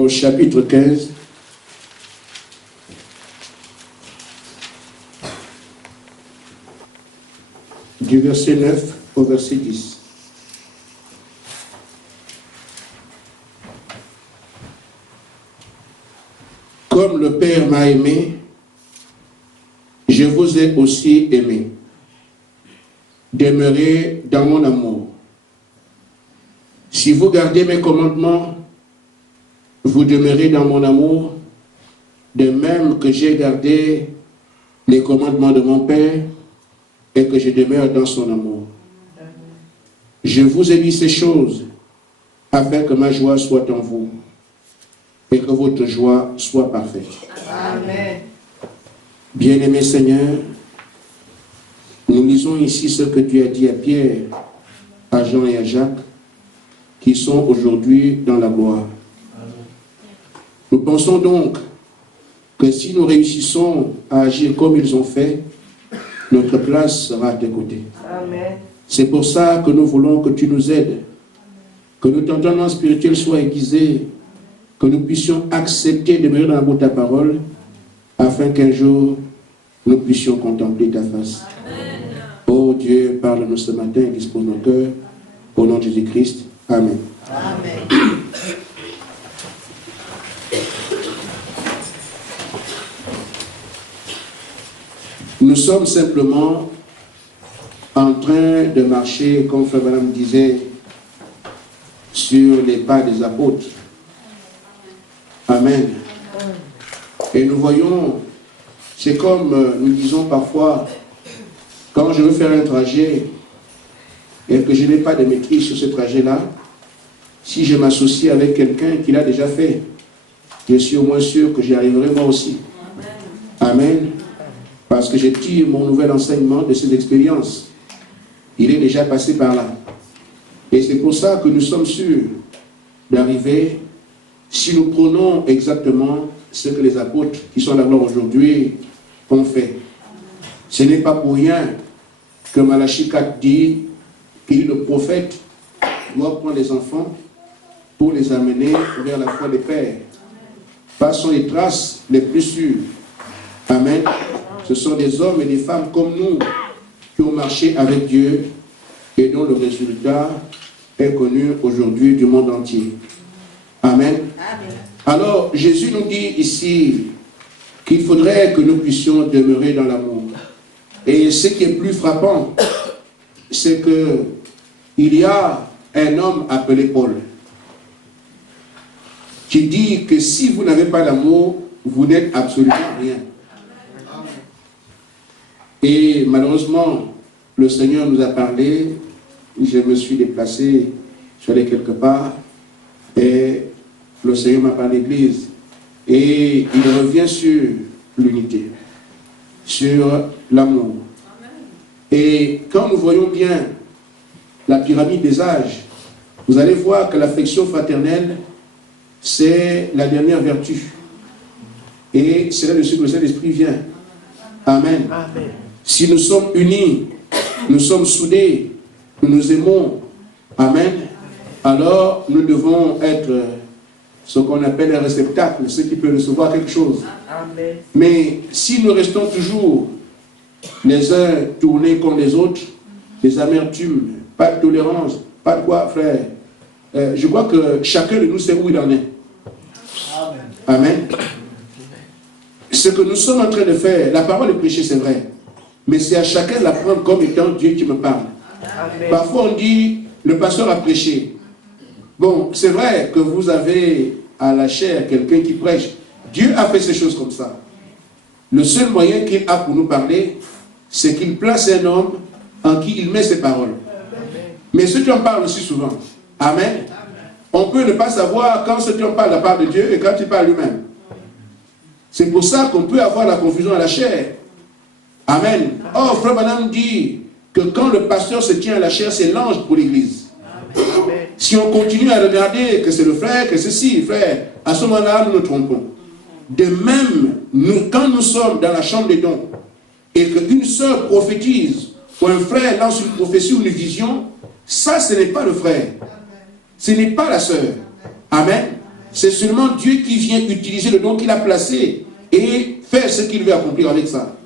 Au chapitre 15, du verset 9 au verset 10. Comme le Père m'a aimé, je vous ai aussi aimé. Demeurez dans mon amour. Si vous gardez mes commandements, vous demeurez dans mon amour, de même que j'ai gardé les commandements de mon Père et que je demeure dans son amour. Je vous ai dit ces choses afin que ma joie soit en vous et que votre joie soit parfaite. Amen. Bien-aimé Seigneur, nous lisons ici ce que tu as dit à Pierre, à Jean et à Jacques, qui sont aujourd'hui dans la gloire. Nous pensons donc que si nous réussissons à agir comme ils ont fait, notre place sera à tes côtés. Amen. C'est pour ça que nous voulons que tu nous aides, que notre entendement spirituel soit aiguisé, que nous puissions accepter de demeurer dans la bout de ta parole, afin qu'un jour nous puissions contempler ta face. Amen. Oh Dieu, parle-nous ce matin et dispose nos cœurs. Au nom de Jésus-Christ. Amen. Amen. Nous sommes simplement en train de marcher, comme Frère Branham disait, sur les pas des apôtres. Amen. Et nous voyons, c'est comme nous disons parfois, quand je veux faire un trajet et que je n'ai pas de maîtrise sur ce trajet-là, si je m'associe avec quelqu'un qui l'a déjà fait, je suis au moins sûr que j'y arriverai moi aussi. Amen. Parce que je tire mon nouvel enseignement de cette expérience. Il est déjà passé par là. Et c'est pour ça que nous sommes sûrs d'arriver si nous prenons exactement ce que les apôtres qui sont là aujourd'hui ont fait. Ce n'est pas pour rien que Malachie 4 dit qu'il le prophète doit prendre les enfants pour les amener vers la foi des pères. Passons les traces les plus sûres. Amen. Ce sont des hommes et des femmes comme nous qui ont marché avec Dieu et dont le résultat est connu aujourd'hui du monde entier. Amen. Amen. Alors, Jésus nous dit ici qu'il faudrait que nous puissions demeurer dans l'amour. Et ce qui est plus frappant, c'est que il y a un homme appelé Paul qui dit que si vous n'avez pas d'amour, vous n'êtes absolument rien. Et malheureusement, le Seigneur nous a parlé, je me suis déplacé, je suis allé quelque part, et le Seigneur m'a parlé de l'Église. Et il revient sur l'unité, sur l'amour. Et quand nous voyons bien la pyramide des âges, vous allez voir que l'affection fraternelle, c'est la dernière vertu. Et c'est là-dessus que le Saint-Esprit vient. Amen. Amen. Si nous sommes unis, nous sommes soudés, nous nous aimons, amen, alors nous devons être ce qu'on appelle un réceptacle, ceux qui peuvent recevoir quelque chose. Amen. Mais si nous restons toujours les uns tournés contre les autres, des amertumes, pas de tolérance, pas de quoi, frère, je crois que chacun de nous sait où il en est. Amen. Ce que nous sommes en train de faire, la parole est prêchée, c'est vrai. Mais c'est à chacun de la prendre comme étant Dieu qui me parle. Amen. Parfois on dit, le pasteur a prêché. Bon, c'est vrai que vous avez à la chair quelqu'un qui prêche. Dieu a fait ces choses comme ça. Le seul moyen qu'il a pour nous parler, c'est qu'il place un homme en qui il met ses paroles. Mais ceux qui en parlent aussi souvent. Amen. On peut ne pas savoir quand ceux qui en parlent de la part de Dieu et quand il parle lui-même. C'est pour ça qu'on peut avoir la confusion à la chair. Amen. Or, Frère Branham dit que quand le pasteur se tient à la chair, c'est l'ange pour l'église. Si on continue à regarder que c'est le frère, que c'est si, frère, à ce moment-là, nous nous trompons. De même, quand nous sommes dans la chambre des dons et qu'une sœur prophétise ou un frère lance une prophétie ou une vision, ça, ce n'est pas le frère. Ce n'est pas la sœur. Amen. C'est seulement Dieu qui vient utiliser le don qu'il a placé et faire ce qu'il veut accomplir avec ça.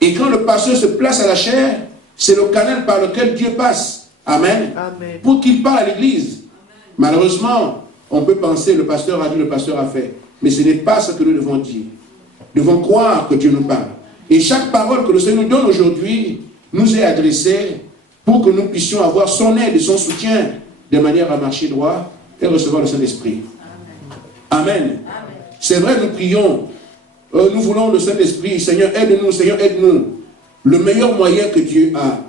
Et quand le pasteur se place à la chair, c'est le canal par lequel Dieu passe. Amen. Amen. Pour qu'il parle à l'église. Malheureusement, on peut penser, le pasteur a dit, le pasteur a fait. Mais ce n'est pas ce que nous devons dire. Nous devons croire que Dieu nous parle. Et chaque parole que le Seigneur nous donne aujourd'hui nous est adressée pour que nous puissions avoir son aide et son soutien de manière à marcher droit et recevoir le Saint-Esprit. Amen. Amen. C'est vrai, nous prions. Nous voulons le Saint-Esprit. Seigneur, aide-nous, Seigneur, aide-nous. Le meilleur moyen que Dieu a.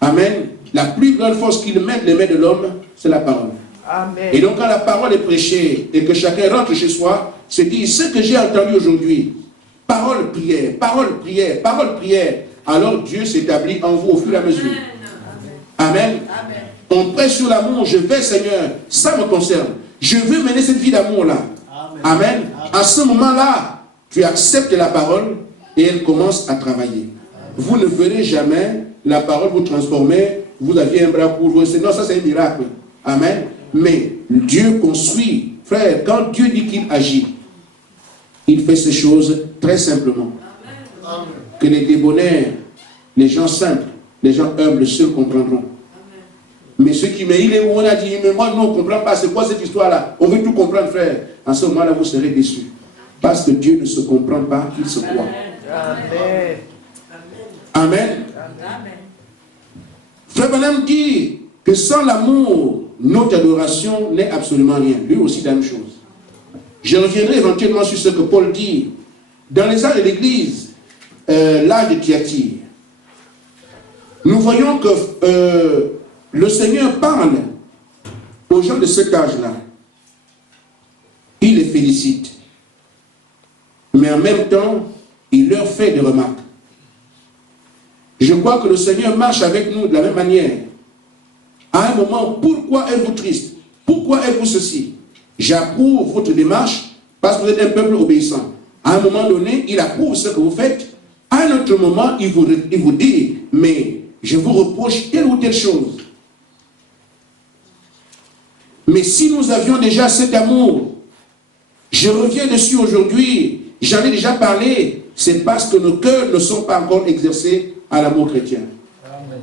Amen. La plus grande force qu'il met les mains de l'homme, c'est la parole. Amen. Et donc quand la parole est prêchée et que chacun rentre chez soi, se dit ce que j'ai entendu aujourd'hui, parole, prière, parole, prière, parole, prière, alors Dieu s'établit en vous au fur et à mesure. Amen. Amen. On prêche sur l'amour, je vais Seigneur, ça me concerne. Je veux mener cette vie d'amour-là. Amen. Amen. À ce moment-là, tu acceptes la parole et elle commence à travailler. Vous ne verrez jamais la parole vous transformer, vous aviez un bras pour vous, non, ça c'est un miracle. Amen. Mais Dieu construit, frère, quand Dieu dit qu'il agit, il fait ces choses très simplement. Amen. Que les débonnaires, les gens simples, les gens humbles, seuls comprendront. Amen. Mais ceux qui me, il est où on a dit, mais moi non, on ne comprend pas, c'est quoi cette histoire-là? On veut tout comprendre, frère. En ce moment-là, vous serez déçus. Parce que Dieu ne se comprend pas, qu'il se croit. Amen. Amen. Amen. Frère Branham dit que sans l'amour, notre adoration n'est absolument rien. Lui aussi, la même chose. Je reviendrai éventuellement sur ce que Paul dit. Dans les âges de l'Église, l'âge de Thyatire, nous voyons que le Seigneur parle aux gens de cet âge-là. Il les félicite. Mais en même temps, il leur fait des remarques. Je crois que le Seigneur marche avec nous de la même manière. À un moment, pourquoi êtes-vous triste? Pourquoi êtes-vous ceci? J'approuve votre démarche parce que vous êtes un peuple obéissant. À un moment donné, il approuve ce que vous faites. À un autre moment, il vous dit, mais je vous reproche telle ou telle chose. Mais si nous avions déjà cet amour, je reviens dessus aujourd'hui, j'en ai déjà parlé, c'est parce que nos cœurs ne sont pas encore exercés à l'amour chrétien. Amen.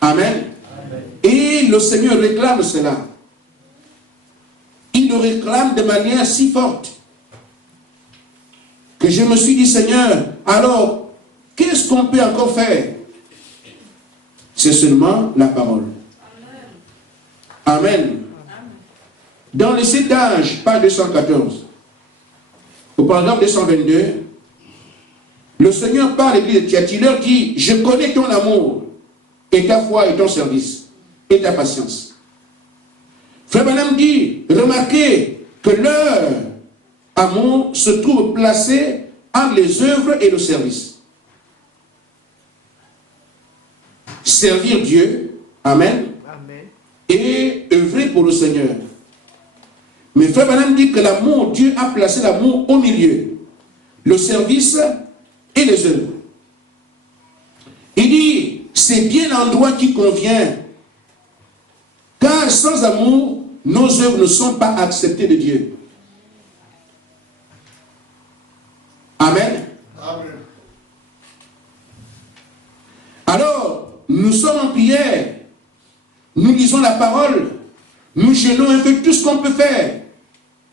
Amen. Amen. Et le Seigneur réclame cela. Il le réclame de manière si forte que je me suis dit, Seigneur, alors, qu'est-ce qu'on peut encore faire? C'est seulement la parole. Amen. Amen. Dans les 7 âges, page 214, au paragraphe 222, le Seigneur parle à l'église de Thyatire, il leur dit, je connais ton amour, et ta foi et ton service, et ta patience. Frère Branham dit, remarquez que leur amour se trouve placé entre les œuvres et le service. Servir Dieu, amen, amen, et œuvrer pour le Seigneur. Mais Frère Branham dit que l'amour, Dieu a placé l'amour au milieu, le service et les œuvres. Il dit, c'est bien l'endroit qui convient, car sans amour, nos œuvres ne sont pas acceptées de Dieu. Amen. Amen. Alors, nous sommes en prière, nous lisons la parole, nous gênons un peu tout ce qu'on peut faire,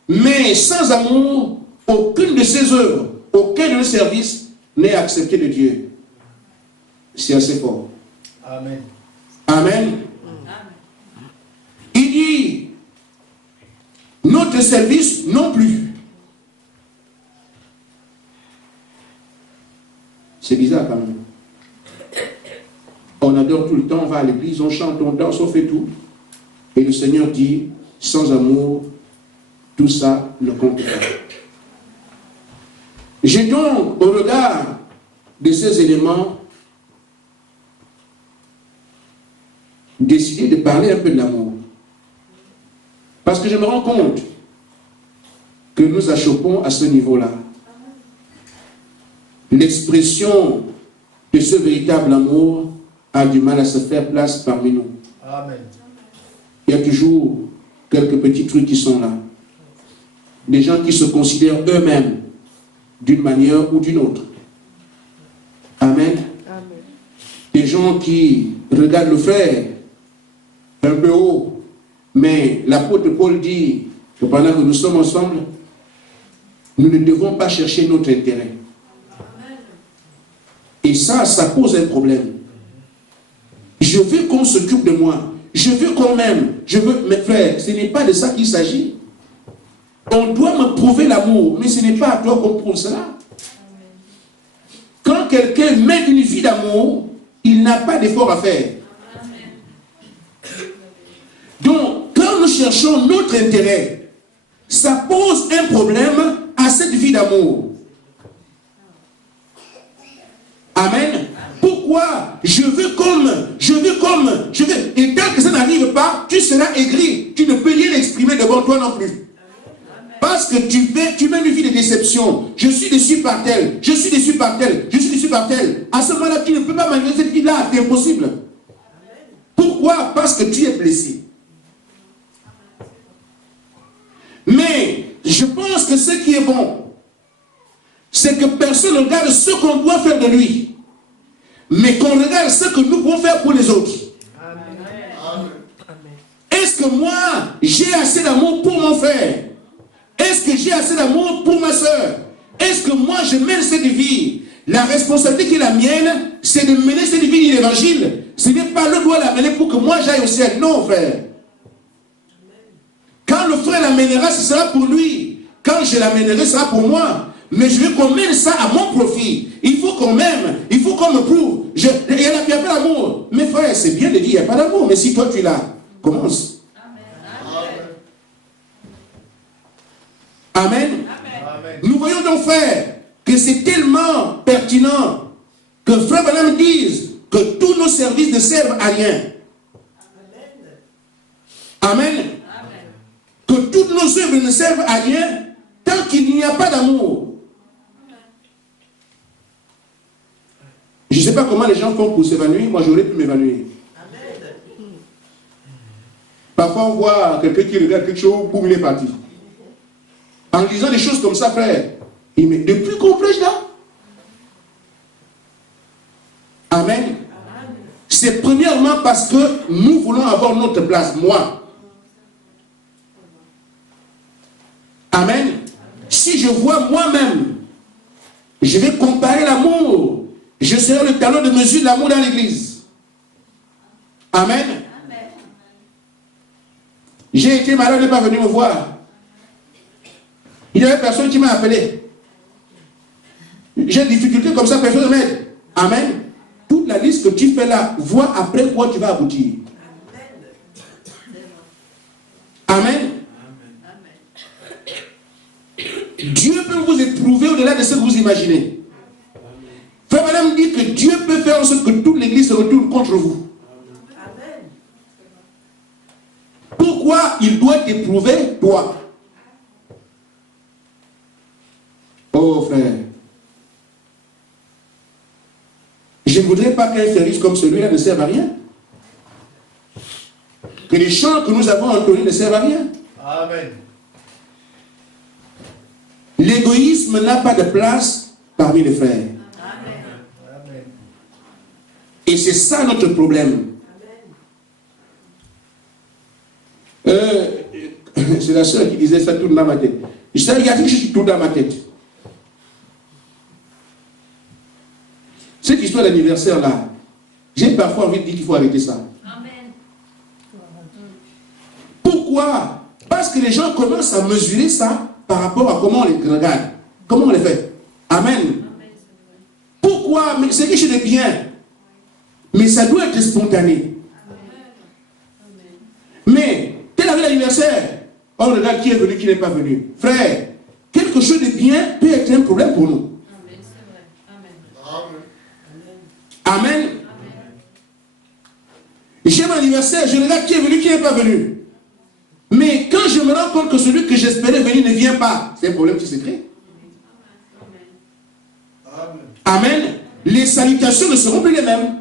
mais sans amour, aucune de ces œuvres, aucun de nos services n'est accepté de Dieu. C'est assez fort. Amen. Amen. Il dit, notre service non plus. C'est bizarre quand même. On adore tout le temps, on va à l'église, on chante, on danse, on fait tout. Et le Seigneur dit, sans amour, tout ça ne compte pas. J'ai donc, au regard de ces éléments, décidé de parler un peu de l'amour. Parce que je me rends compte que nous achoppons à ce niveau-là. L'expression de ce véritable amour a du mal à se faire place parmi nous. Amen. Il y a toujours quelques petits trucs qui sont là. Des gens qui se considèrent eux-mêmes d'une manière ou d'une autre. Amen. Amen. Des gens qui regardent le frère un peu haut. Mais l'apôtre Paul dit que pendant que nous sommes ensemble, nous ne devons pas chercher notre intérêt. Et ça pose un problème. Je veux qu'on s'occupe de moi. Je veux qu'on m'aime. Mes frères, ce n'est pas de ça qu'il s'agit. On doit me prouver l'amour, mais ce n'est pas à toi qu'on prouve cela. Quand quelqu'un mène une vie d'amour, il n'a pas d'effort à faire. Donc, quand nous cherchons notre intérêt, ça pose un problème à cette vie d'amour. Amen. Pourquoi? Je veux. Et tant que ça n'arrive pas, tu seras aigri. Tu ne peux rien exprimer devant toi non plus. Parce que tu mènes une vie de déception. Je suis déçu par tel. Je suis déçu par tel. Je suis déçu par tel. À ce moment-là, tu ne peux pas manier cette vie-là. C'est impossible. Pourquoi? Parce que tu es blessé. Mais je pense que ce qui est bon, c'est que personne ne regarde ce qu'on doit faire de lui, mais qu'on regarde ce que nous pouvons faire pour les autres. Amen. Est-ce que moi, j'ai assez d'amour pour mon frère? Est-ce que j'ai assez d'amour pour ma soeur? Est-ce que moi, je mène cette vie? La responsabilité qui est la mienne, c'est de mener cette vie de l'évangile. Ce n'est pas le doigt l'amener pour que moi j'aille au ciel. Non, frère. Quand le frère l'amènera, ce sera pour lui. Quand je l'amènerai, ce sera pour moi. Mais je veux qu'on mène ça à mon profit. Il faut qu'on m'aime. Il faut qu'on me prouve. Il n'y a pas d'amour. Mais frère, c'est bien de dire, il n'y a pas d'amour. Mais si toi tu l'as, commence. Amen. Amen. Nous voyons donc, frère, que c'est tellement pertinent que frère Branham dise que tous nos services ne servent à rien. Amen. Amen. Que toutes nos œuvres ne servent à rien tant qu'il n'y a pas d'amour. Je ne sais pas comment les gens font pour s'évanouir. Moi, j'aurais pu m'évanouir. Parfois, on voit quelqu'un qui regarde quelque chose, boum, il est parti. En disant des choses comme ça, frère, il met depuis qu'on prêche là. Amen. C'est premièrement parce que nous voulons avoir notre place, moi. Amen. Si je vois moi-même, je vais comparer l'amour. Je serai le talon de mesure de l'amour dans l'église. Amen. J'ai été malade, il n'est pas venu me voir. Il n'y avait personne qui m'a appelé. J'ai des difficultés comme ça, personne ne m'aide. Amen. Toute la liste que tu fais là, vois après quoi tu vas aboutir. Amen. Dieu peut vous éprouver au-delà de ce que vous imaginez. Frère Madame dit que Dieu peut faire en sorte que toute l'église se retourne contre vous. Pourquoi il doit t'éprouver, toi? Oh frère, je ne voudrais pas qu'un service comme celui-là ne serve à rien. Que les chants que nous avons entendus ne servent à rien. Amen. L'égoïsme n'a pas de place parmi les frères. Amen. Et c'est ça notre problème. C'est la sœur qui disait ça tourne dans ma tête. Je sais, il y a quelque chose qui tourne dans ma tête. Cette histoire d'anniversaire là, j'ai parfois envie de dire qu'il faut arrêter ça. Amen. Pourquoi? Parce que les gens commencent à mesurer ça par rapport à comment on les regarde, comment on les fait. Amen. Pourquoi? Mais c'est quelque chose de bien. Mais ça doit être spontané. Mais, tel avait l'anniversaire, on regarde qui est venu, qui n'est pas venu. Frère, quelque chose de bien peut être un problème pour nous. Amen. J'ai mon anniversaire, je regarde qui est venu, qui n'est pas venu. Mais quand je me rends compte que celui que j'espérais venir ne vient pas, c'est un problème qui se crée. Amen. Les salutations ne seront plus les mêmes.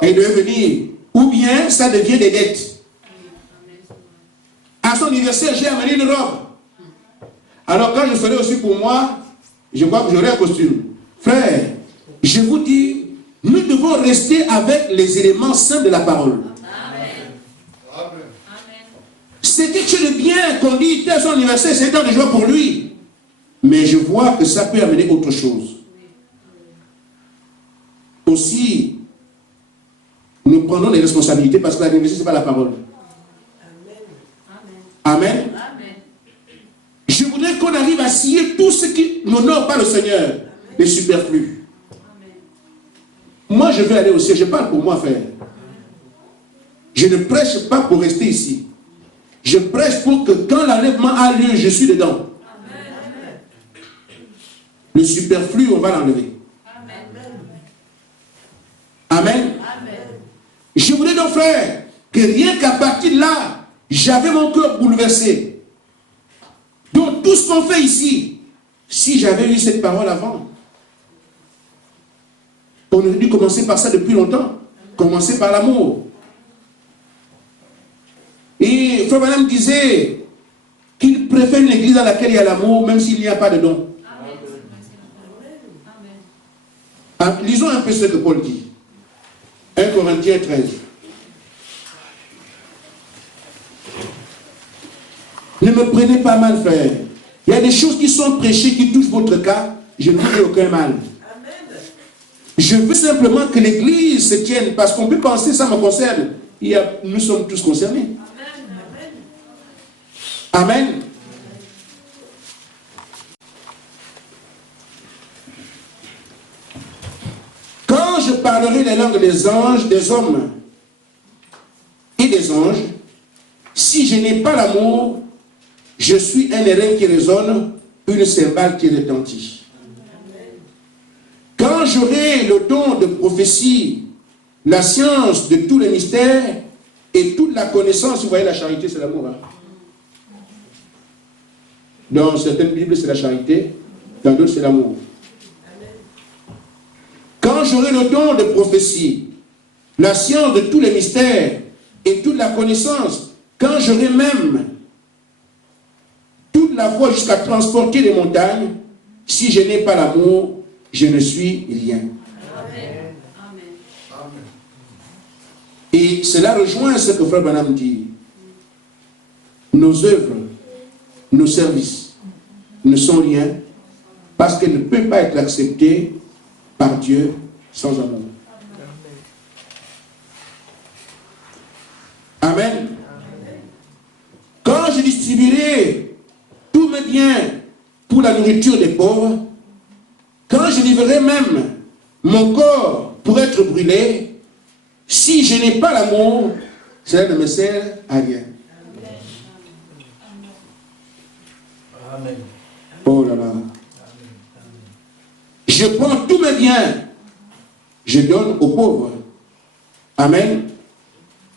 Elles doivent venir. Ou bien ça devient des dettes. À son anniversaire, j'ai amené une robe. Alors quand je ferai aussi pour moi, je crois que j'aurai un costume. Frère, je vous dis, nous devons rester avec les éléments saints de la parole. C'est quelque chose de bien qu'on dit, tel son anniversaire, c'est un temps de joie pour lui. Mais je vois que ça peut amener autre chose. Aussi, nous prenons les responsabilités parce que l'anniversaire, ce n'est pas la parole. Amen. Amen. Je voudrais qu'on arrive à scier tout ce qui n'honore pas le Seigneur, les superflus. Amen. Moi, je veux aller au ciel, je parle pour moi, frère. Je ne prêche pas pour rester ici. Je prêche pour que quand l'enlèvement a lieu, je suis dedans. Amen. Le superflu, on va l'enlever. Amen. Amen. Je voulais donc, frère, que rien qu'à partir de là, j'avais mon cœur bouleversé. Donc tout ce qu'on fait ici, si j'avais eu cette parole avant, on aurait dû commencer par ça depuis longtemps. Commencer par l'amour. Et Frère Branham disait qu'il préfère une église dans laquelle il y a l'amour, même s'il n'y a pas de don. Amen. Lisons un peu ce que Paul dit. 1 Corinthiens 13. Ne me prenez pas mal, frère. Il y a des choses qui sont prêchées, qui touchent votre cas. Je ne vous dis aucun mal. Je veux simplement que l'église se tienne, parce qu'on peut penser, ça me concerne. Nous sommes tous concernés. Amen. Quand je parlerai les langues des anges, des hommes et des anges, si je n'ai pas l'amour, je suis un airain qui résonne, une cymbale qui retentit. Quand j'aurai le don de prophétie, la science de tous les mystères et toute la connaissance, vous voyez, la charité, c'est l'amour. Hein? Dans certaines Bibles, c'est la charité, dans d'autres, c'est l'amour. Quand j'aurai le don de prophétie, la science de tous les mystères et toute la connaissance, quand j'aurai même toute la foi jusqu'à transporter les montagnes, si je n'ai pas l'amour, je ne suis rien. Amen. Amen. Et cela rejoint ce que Frère Branham dit. Nos œuvres, nos services ne sont rien parce qu'elles ne peuvent pas être acceptées par Dieu sans amour. Amen. Quand je distribuerai tous mes biens pour la nourriture des pauvres, quand je livrerai même mon corps pour être brûlé, si je n'ai pas l'amour, cela ne me sert à rien. Amen. Oh là là. Je prends tous mes biens, je donne aux pauvres. Amen.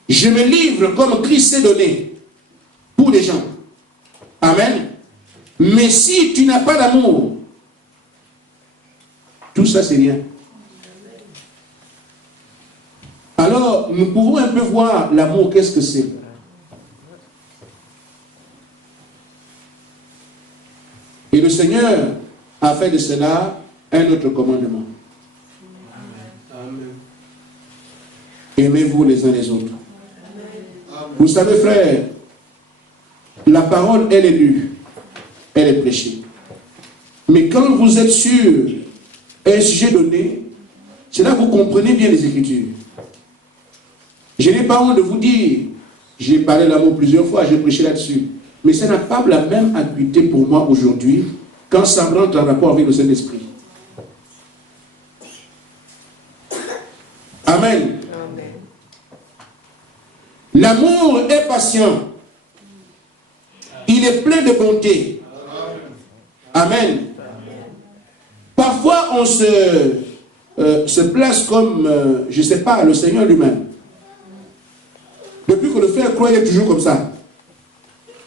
Je me livre comme Christ s'est donné pour les gens. Amen. Mais si tu n'as pas d'amour, tout ça c'est rien. Alors, nous pouvons un peu voir l'amour, qu'est-ce que c'est? Et le Seigneur a fait de cela un autre commandement. Amen. Aimez-vous les uns les autres. Amen. Vous savez, frère, la parole, elle est lue, elle est prêchée. Mais quand vous êtes sur un sujet donné, c'est là que vous comprenez bien les Écritures. Je n'ai pas honte de vous dire, j'ai parlé de l'amour plusieurs fois, j'ai prêché là-dessus. Mais ça n'a pas la même acuité pour moi aujourd'hui quand ça rentre en rapport avec le Saint-Esprit. Amen. Amen. L'amour est patient. Il est plein de bonté. Amen. Amen. Parfois, on se place comme, je ne sais pas, le Seigneur lui-même. Depuis que le frère croyait toujours comme ça.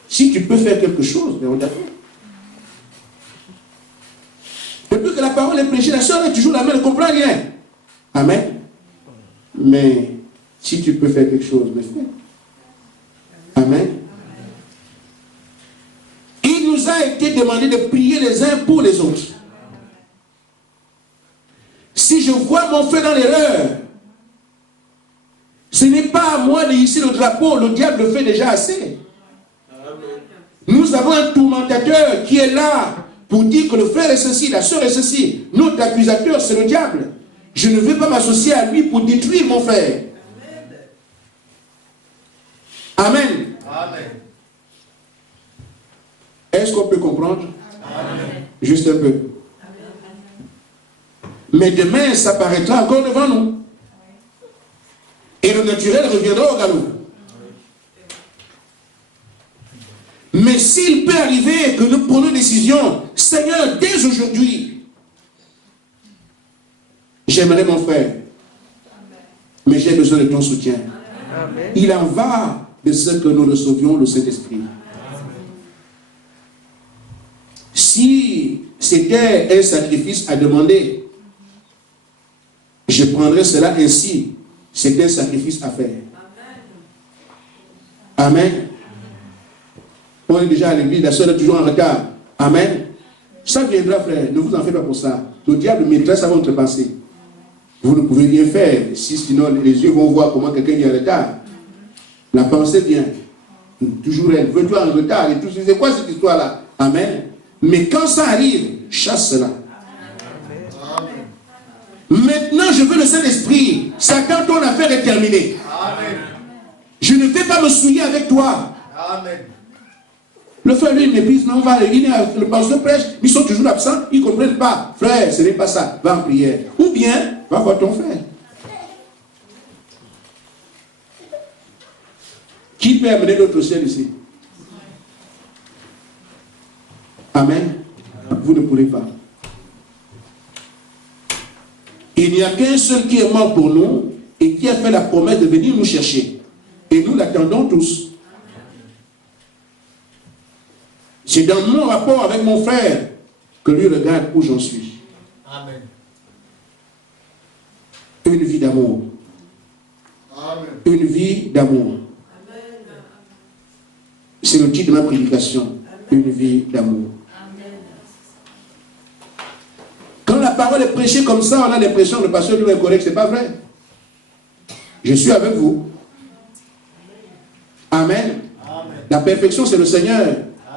Si tu peux faire quelque chose, mais on t'a fait. Depuis que la parole est prêchée, la soeur est toujours la même, elle ne comprend rien. Amen. Mais si tu peux faire quelque chose, mais fais. Amen. demandé de prier les uns pour les autres. Si je vois mon frère dans l'erreur, ce n'est pas à moi de hisser le drapeau, le diable le fait déjà assez. Nous avons un tourmentateur qui est là pour dire que le frère est ceci, la soeur est ceci. Notre accusateur, c'est le diable. Je ne veux pas m'associer à lui pour détruire mon frère. Amen. Amen. Est-ce qu'on peut comprendre? Amen. Juste un peu. Mais demain, ça paraîtra encore devant nous. Et le naturel reviendra au galop. Mais s'il peut arriver que nous prenions une décision, Seigneur, dès aujourd'hui, j'aimerais mon frère, mais j'ai besoin de ton soutien. Amen. Il en va de ce que nous recevions le Saint-Esprit. Si c'était un sacrifice à demander, je prendrais cela ainsi. C'est un sacrifice à faire. Amen. On est déjà à l'église, la soeur est toujours en retard. Amen. Ça viendra, frère. Ne vous en faites pas pour ça. Le diable mettra ça dans votre pensée. Vous ne pouvez rien faire. Si sinon, les yeux vont voir comment quelqu'un est en retard. La pensée vient. Toujours elle. Veux-tu en retard et tout. C'est quoi cette histoire-là? Amen. Mais quand ça arrive, chasse cela. Maintenant, je veux le Saint-Esprit. Satan, ton affaire est terminée. Amen. Je ne vais pas me souiller avec toi. Amen. Le frère, lui, il méprise. Non, on va aller. Le pasteur prêche. Ils sont toujours absents. Ils ne comprennent pas. Frère, ce n'est pas ça. Va en prière. Ou bien, va voir ton frère. Qui peut amener l'autre ciel ici? Amen. Vous ne pourrez pas. Il n'y a qu'un seul qui est mort pour nous et qui a fait la promesse de venir nous chercher. Et nous l'attendons tous. C'est dans mon rapport avec mon frère que lui regarde où j'en suis. Amen. Une vie d'amour. Amen. Une vie d'amour. C'est le titre de ma prédication. Une vie d'amour. Quand la parole est prêchée comme ça, on a l'impression que le pasteur lui est correct. Ce n'est pas vrai. Je suis avec vous. Amen. Amen. La perfection, c'est le Seigneur.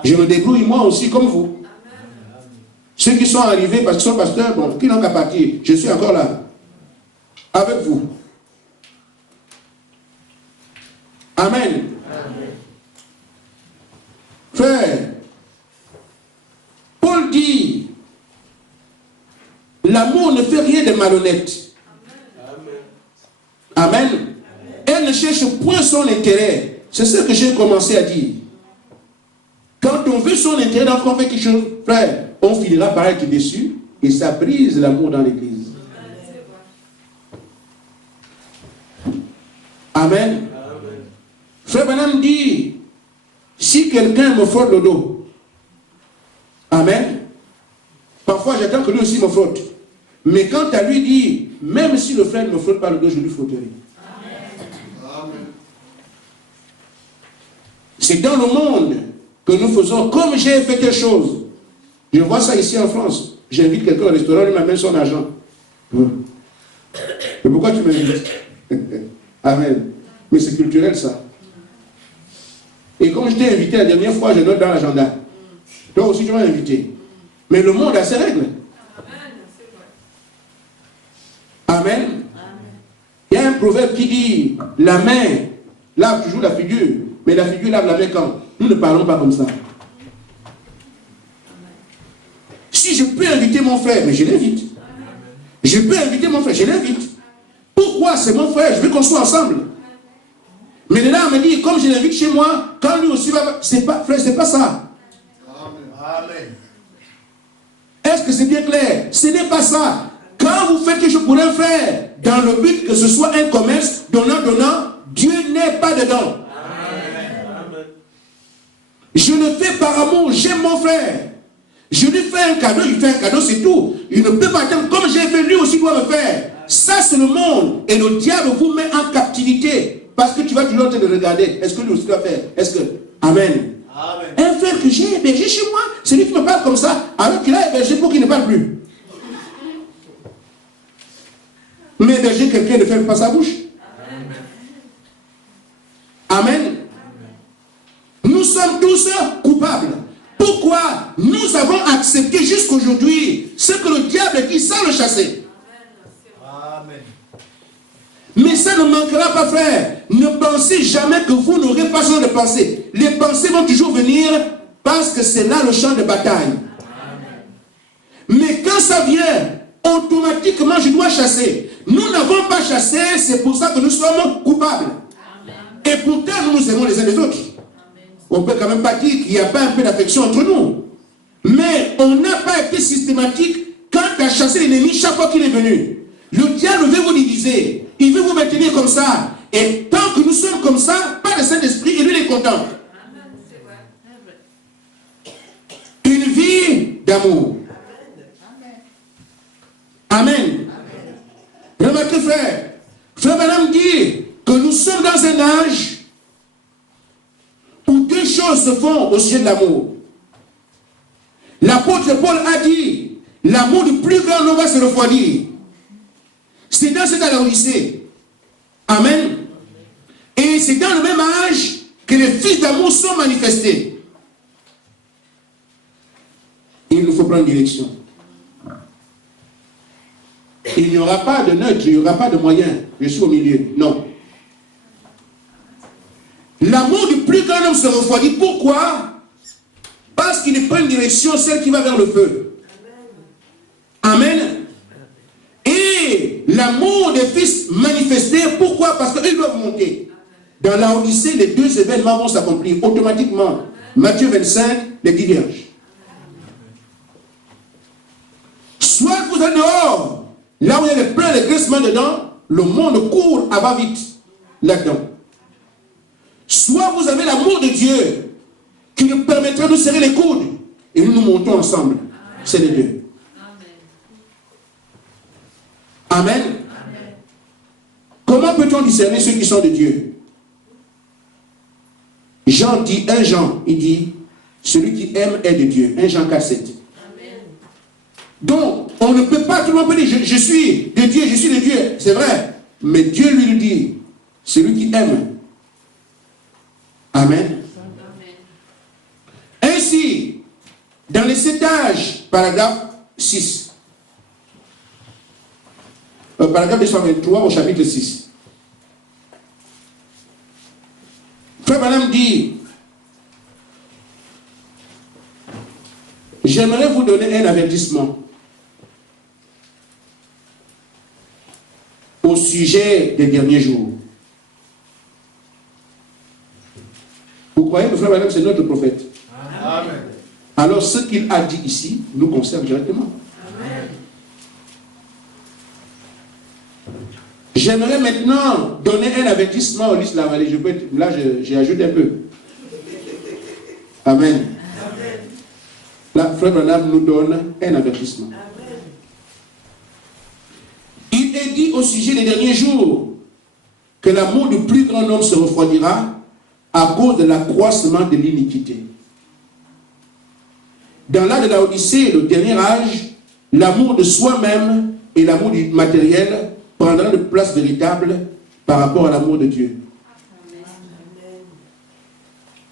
Je me débrouille moi aussi comme vous. Ceux qui sont arrivés parce qu'ils sont pasteurs, bon, qui n'ont qu'à partir, je suis encore là. Avec vous. Amen. Frère, Paul dit, l'amour ne fait rien de malhonnête. Amen. Elle ne cherche point son intérêt. C'est ce que j'ai commencé à dire. Quand on veut son intérêt, donc on fait quelque chose, frère, on finira par être déçu et ça brise l'amour dans l'église. Amen. Frère Branham dit, si quelqu'un me frotte le dos, amen, parfois j'attends que lui aussi me frotte. Mais quand à lui dit, même si le frère ne me frotte pas le dos, je lui frotterai. Amen. C'est dans le monde que nous faisons, comme j'ai fait quelque chose. Je vois ça ici en France. J'invite quelqu'un au restaurant, lui m'amène son argent. Mais pourquoi tu m'invites? Amen. Mais c'est culturel ça. Et comme je t'ai invité la dernière fois, je note dans l'agenda. Toi aussi tu m'as invité. Mais le monde a ses règles. Amen. Il y a un proverbe qui dit, la main lave toujours la figure, mais la figure lave la main quand? Nous ne parlons pas comme ça. Si je peux inviter mon frère, mais je l'invite. Je peux inviter mon frère, je l'invite. Pourquoi? C'est mon frère, je veux qu'on soit ensemble. Mais là, on me dit, comme je l'invite chez moi, quand lui aussi va... C'est pas, frère, c'est pas ça. Amen. Est-ce que c'est bien clair? Ce n'est pas ça. Quand vous faites quelque chose pour un frère, dans le but que ce soit un commerce, donnant, Dieu n'est pas dedans. Amen. Je le fais par amour, j'aime mon frère. Je lui fais un cadeau, il fait un cadeau, c'est tout. Il ne peut pas attendre comme j'ai fait, lui aussi doit le faire. Ça, c'est le monde. Et le diable vous met en captivité. Parce que tu vas toujours te regarder. Est-ce que lui aussi doit faire? Est-ce que... Amen. Un frère que j'ai hébergé chez moi, c'est lui qui me parle comme ça, alors qu'il a hébergé pour qu'il ne parle plus. Mais héberger quelqu'un ne ferme pas sa bouche. Amen. Nous sommes tous coupables. Pourquoi nous avons accepté jusqu'aujourd'hui ce que le diable dit sans le chasser? Amen. Mais ça ne manquera pas, frère. Ne pensez jamais que vous n'aurez pas besoin de penser. Les pensées vont toujours venir parce que c'est là le champ de bataille. Amen. Mais quand ça vient, automatiquement je dois chasser. Nous n'avons pas chassé, c'est pour ça que nous sommes coupables. Amen. Et pourtant nous nous aimons les uns les autres. Amen. On ne peut quand même pas dire qu'il n'y a pas un peu d'affection entre nous. Mais on n'a pas été systématique quant à chasser l'ennemi chaque fois qu'il est venu. Le diable veut vous diviser. Il veut vous maintenir comme ça. Et tant que nous sommes comme ça, pas le Saint-Esprit, et lui il est content. Une vie d'amour. Amen. Remarquez, frère. Frère Madame dit que nous sommes dans un âge où deux choses se font au sujet de l'amour. L'apôtre Paul a dit, l'amour du plus grand nombre va se refroidir. C'est dans cette Laodicée. Amen. Et c'est dans le même âge que les fils d'amour sont manifestés. Il nous faut prendre direction. Il n'y aura pas de neutre, il n'y aura pas de moyen. Je suis au milieu. Non. L'amour du plus grand homme se refroidit. Pourquoi? Parce qu'il prend une direction, celle qui va vers le feu. Amen. Et l'amour des fils manifestés, pourquoi? Parce qu'ils doivent monter. Dans la Odyssée, les deux événements vont s'accomplir automatiquement. Matthieu 25 les diverge. Soit vous êtes dehors, là où il y a le plein de graissements dedans, le monde court à va vite là-dedans. Soit vous avez l'amour de Dieu qui nous permettra de serrer les coudes et nous nous montons ensemble. C'est les deux. Amen. Amen. Comment peut-on discerner ceux qui sont de Dieu? Jean dit, 1 Jean, il dit, celui qui aime est de Dieu. 1 Jean 4, 7. Amen. Donc, on ne peut pas, tout le monde peut dire, je suis de Dieu, je suis de Dieu. C'est vrai. Mais Dieu lui dit, celui qui aime. Amen. Amen. Ainsi, dans les 7 âges, paragraphe 6, paragraphe 223 au chapitre 6. Frère Madame dit, j'aimerais vous donner un avertissement au sujet des derniers jours. Vous croyez que Frère Madame c'est notre prophète? Amen. Alors ce qu'il a dit ici nous concerne directement. Amen. J'aimerais maintenant donner un avertissement au lys la vallée. Là, j'ai ajouté un peu. Amen. Amen. Là, Frère Branham nous donne un avertissement. Amen. Il est dit au sujet des derniers jours que l'amour du plus grand nombre se refroidira à cause de l'accroissement de l'iniquité. Dans l'âge de la Odyssée, le dernier âge, l'amour de soi-même et l'amour du matériel prendra une place véritable par rapport à l'amour de Dieu.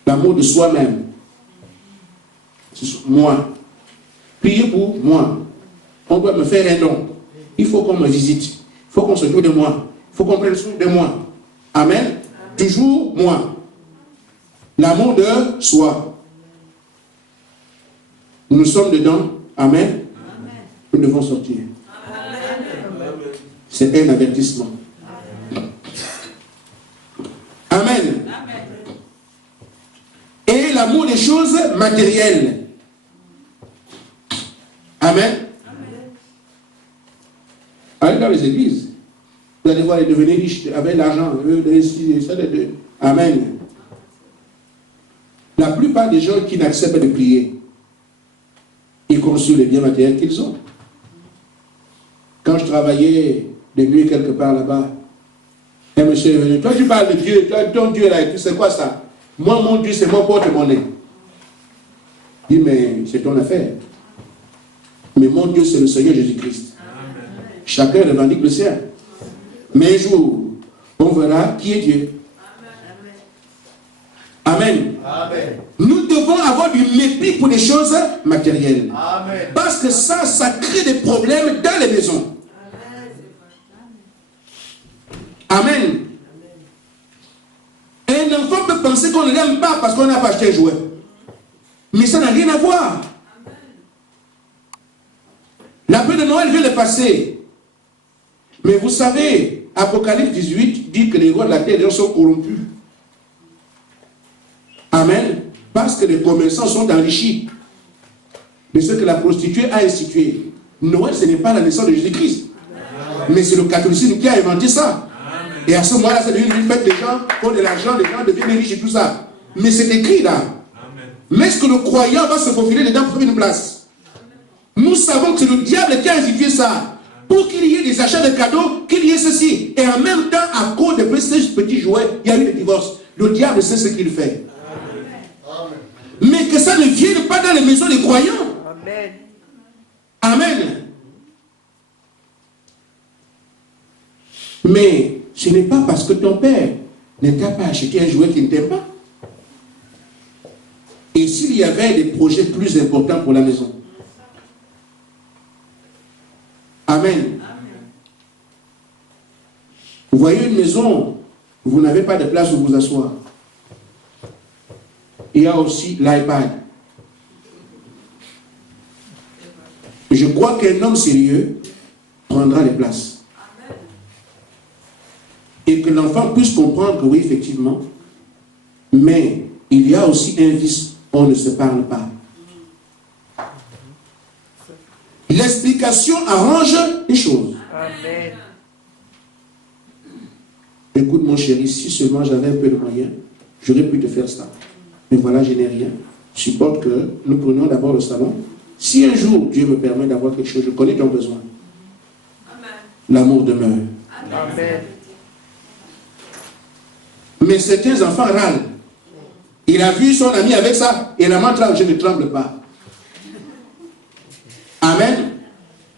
L'amour de soi-même. Moi. Priez pour moi. On doit me faire un don. Il faut qu'on me visite. Il faut qu'on s'occupe de moi. Il faut qu'on prenne soin de moi. Amen. Amen. Toujours moi. L'amour de soi. Nous sommes dedans. Amen. Amen. Nous devons sortir. C'est un avertissement. Amen. Amen. Et l'amour des choses matérielles. Amen. Amen. Allez dans les églises. Vous allez voir, ils devenir riches avec l'argent. Amen. La plupart des gens qui n'acceptent de prier, ils consultent les biens matériels qu'ils ont. Quand je travaillais de nuit quelque part là-bas, un monsieur est venu. Toi, tu parles de Dieu, toi, ton Dieu là, c'est quoi ça? Moi, mon Dieu, c'est mon porte-monnaie. Dis, mais c'est ton affaire. Mais mon Dieu, c'est le Seigneur Jésus-Christ. Chacun revendique le sien. Mais un jour, on verra qui est Dieu. Amen. Amen. Nous devons avoir du mépris pour les choses matérielles. Amen. Parce que ça crée des problèmes dans les maisons. Amen. Un enfant peut penser qu'on ne l'aime pas parce qu'on n'a pas acheté un jouet. Mais ça n'a rien à voir. La paix de Noël vient de passer. Mais vous savez, Apocalypse 18 dit que les rois de la terre sont corrompus. Amen. Parce que les commerçants sont enrichis de ce que la prostituée a institué. Noël, ce n'est pas la naissance de Jésus-Christ. Mais c'est le catholicisme qui a inventé ça. Et à ce moment-là, ça devient une fête, des gens font de l'argent, les gens deviennent riches et tout ça. Mais c'est écrit là. Mais est-ce que le croyant va se faufiler dedans pour trouver une place? Nous savons que c'est le diable qui a institué ça. Pour qu'il y ait des achats de cadeaux, qu'il y ait ceci. Et en même temps, à cause de ces petits jouets, il y a eu le divorce. Le diable sait ce qu'il fait. Mais que ça ne vienne pas dans les maisons des croyants. Amen. Amen. Mais ce n'est pas parce que ton père ne t'a pas acheté un jouet qu'il ne t'aime pas. Et s'il y avait des projets plus importants pour la maison. Amen. Vous voyez une maison, vous n'avez pas de place où vous asseoir. Il y a aussi l'iPad. Je crois qu'un homme sérieux prendra les places. Et que l'enfant puisse comprendre que oui, effectivement, mais il y a aussi un vice, on ne se parle pas. L'explication arrange les choses. Amen. Écoute mon chéri, si seulement j'avais un peu de moyens, j'aurais pu te faire ça. Mais voilà, je n'ai rien. Je supporte que nous prenions d'abord le salon. Si un jour Dieu me permet d'avoir quelque chose, je connais ton besoin. L'amour demeure. Amen. Mais certains enfants râlent. Il a vu son ami avec ça, et la main tremble, je ne tremble pas. Amen.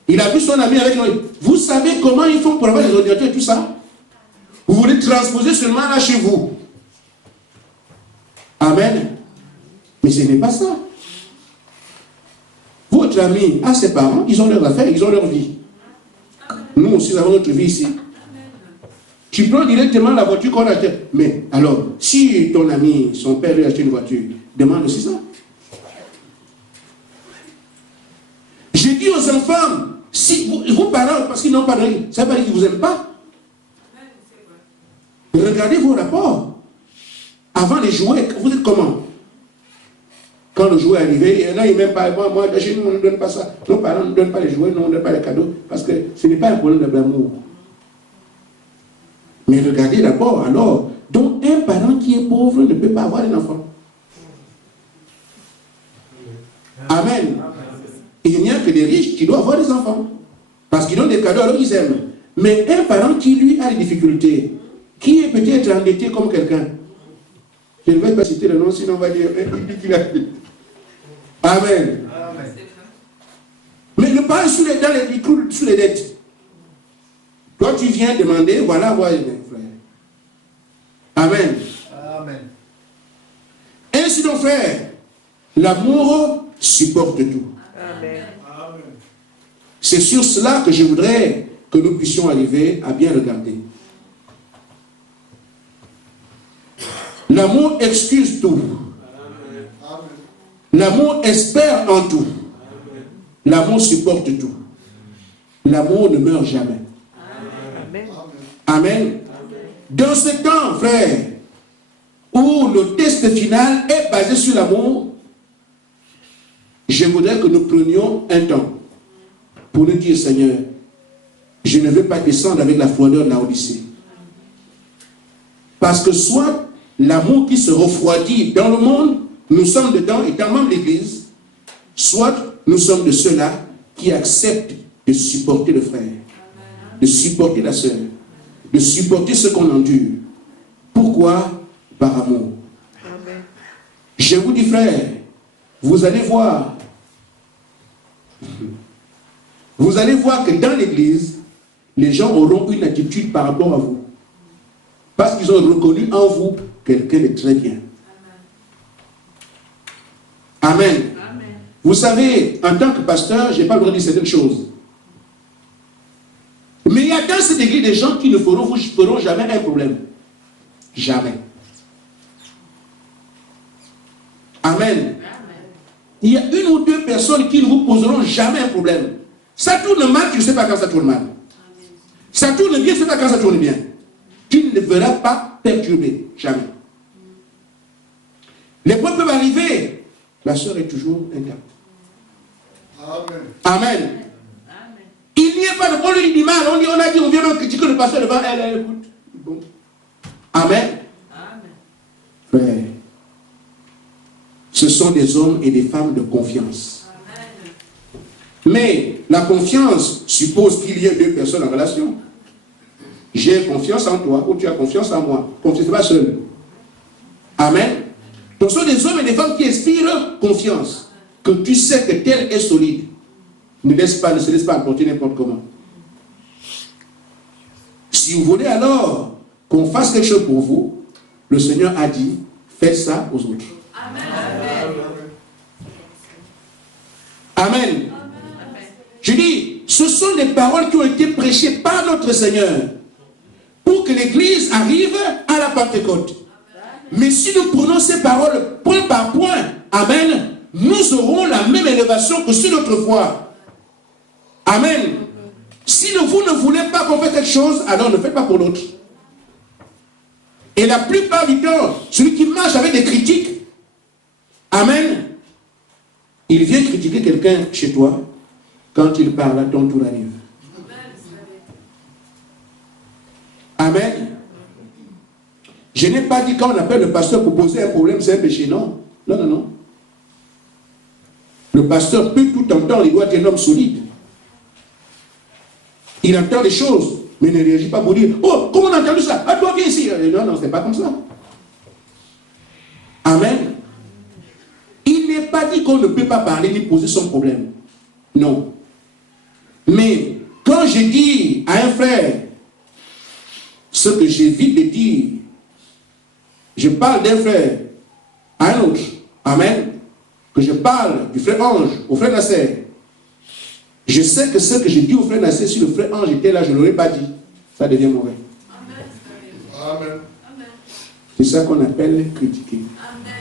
Il a vu son ami avec lui. Vous savez comment ils font pour avoir les ordinateurs et tout ça? Vous voulez transposer seulement là chez vous. Amen. Mais ce n'est pas ça. Votre ami a ses parents, ils ont leurs affaires, ils ont leur vie. Nous aussi, nous avons notre vie ici. Tu prends directement la voiture qu'on a achetée. Mais alors, si ton ami, son père lui a acheté une voiture, demande aussi ça. J'ai dit aux enfants, si vos parents, parce qu'ils n'ont pas donné, ça veut pas dire qu'ils ne vous aiment pas. Regardez vos rapports. Avant les jouets, vous êtes comment? Quand le jouet est arrivé, il y en a, ils n'aiment pas. Moi, chez nous, on ne donne pas ça. Nos parents ne donnent pas les jouets, nous, on ne donne pas les cadeaux. Parce que ce n'est pas un problème d'amour. Mais regardez d'abord, alors, donc un parent qui est pauvre ne peut pas avoir un enfant. Amen. Et il n'y a que des riches qui doivent avoir des enfants. Parce qu'ils donnent des cadeaux, alors ils aiment. Mais un parent qui, lui, a des difficultés, qui est peut-être endetté comme quelqu'un, je ne vais pas citer le nom, sinon on va dire, il dit qu'il a dit. Amen. Amen. Mais le parent il coule sous les dettes. Toi, tu viens demander, voilà, voilà, frère. Amen. Amen. Ainsi donc, frère, l'amour supporte tout. Amen. C'est sur cela que je voudrais que nous puissions arriver à bien regarder. L'amour excuse tout. L'amour espère en tout. L'amour supporte tout. L'amour ne meurt jamais. Amen. Amen. Dans ce temps, frère, où le test final est basé sur l'amour, je voudrais que nous prenions un temps pour nous dire, Seigneur, je ne veux pas descendre avec la froideur de la Odyssée. Parce que soit l'amour qui se refroidit dans le monde, nous sommes dedans, étant membres de l'Église, soit nous sommes de ceux-là qui acceptent de supporter le frère, de supporter la sœur, de supporter ce qu'on endure. Pourquoi? Par amour. Amen. Je vous dis, frère, vous allez voir que dans l'église, les gens auront une attitude par rapport à vous. Parce qu'ils ont reconnu en vous quelqu'un de très bien. Amen. Amen. Vous savez, en tant que pasteur, je n'ai pas le droit de dire certaines choses. Mais il y a dans cette église des gens qui ne feront jamais un problème. Jamais. Amen. Amen. Il y a une ou deux personnes qui ne vous poseront jamais un problème. Ça tourne mal, tu ne sais pas quand ça tourne mal. Amen. Ça tourne bien, tu ne sais pas quand ça tourne bien. Tu ne verras pas perturber. Jamais. Les problèmes peuvent arriver. La sœur est toujours intacte. Amen. Amen. Amen. Il n'y a pas de... On lui dit du mal. On a dit, on vient même critiquer le pasteur devant elle. Elle écoute. Bon. Amen. Amen. Frère, ce sont des hommes et des femmes de confiance. Amen. Mais la confiance suppose qu'il y ait deux personnes en relation. J'ai confiance en toi ou tu as confiance en moi. Confiance, n'est pas seul. Amen. Donc, ce sont des hommes et des femmes qui inspirent confiance. Que tu sais que tel est solide. Ne se laisse pas emporter n'importe comment. Si vous voulez alors qu'on fasse quelque chose pour vous, le Seigneur a dit, faites ça aux autres. Amen. Amen. Amen. Je dis, ce sont des paroles qui ont été prêchées par notre Seigneur pour que l'Église arrive à la Pentecôte. Mais si nous prenons ces paroles point par point, amen, nous aurons la même élévation que sur notre foi. Amen. Si vous ne voulez pas qu'on fasse quelque chose, alors ne faites pas pour l'autre. Et la plupart du temps, celui qui marche avec des critiques, amen, il vient critiquer quelqu'un chez toi, quand il parle, à ton tour arrive. Amen. Je n'ai pas dit quand on appelle le pasteur pour poser un problème, c'est un péché, non. Non, non, non. Le pasteur peut tout entendre, il doit être un homme solide. Il entend les choses, mais il ne réagit pas pour dire, oh, comment on a entendu ça? Ah, toi, viens ici. Non, non, ce n'est pas comme ça. Amen. Il n'est pas dit qu'on ne peut pas parler ni poser son problème. Non. Mais quand je dis à un frère ce que j'évite de dire, je parle d'un frère à un autre, amen, que je parle du frère Ange au frère Nasser, je sais que ce que j'ai dit au frère Nasser, si le frère Ange était là, je ne l'aurais pas dit. Ça devient mauvais. Amen. C'est ça qu'on appelle critiquer. Amen.